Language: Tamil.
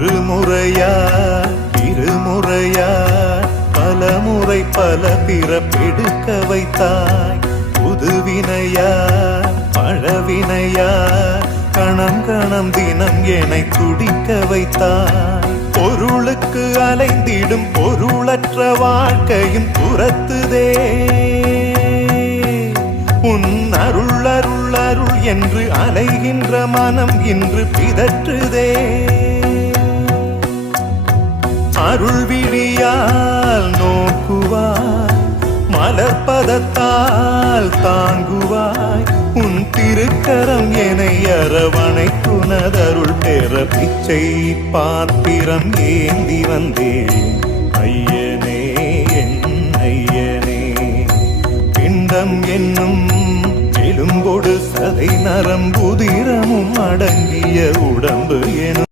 ஒருமுறையா இருமுறையா பலமுறை பல பிறப்பெடுக்க வைத்தாய். புதுவினையா பழவினையா கணம் கணம் தினம் என்னை துடிக்க வைத்தாய். பொருளுக்கு அலைந்திடும் பொருளற்ற வாழ்க்கையும் துரத்துதே. உன் அருள் அருள் அருள் என்று அலைகின்ற மனம் இன்று பிதற்றுதே. அருள் விழியால் நோக்குவாய், மலர்பதத்தால் தாங்குவாய். உன் திருக்கரம் என்னை அரவணைக்குனதருள் பெற பிச்சை பாத்திரம் ஏந்தி வந்தேன். ஐயனே என் ஐயனே, பிண்டம் என்னும் எலும்பொடு சதை நரம்புதிரமும் அடங்கிய உடம்பு எனும்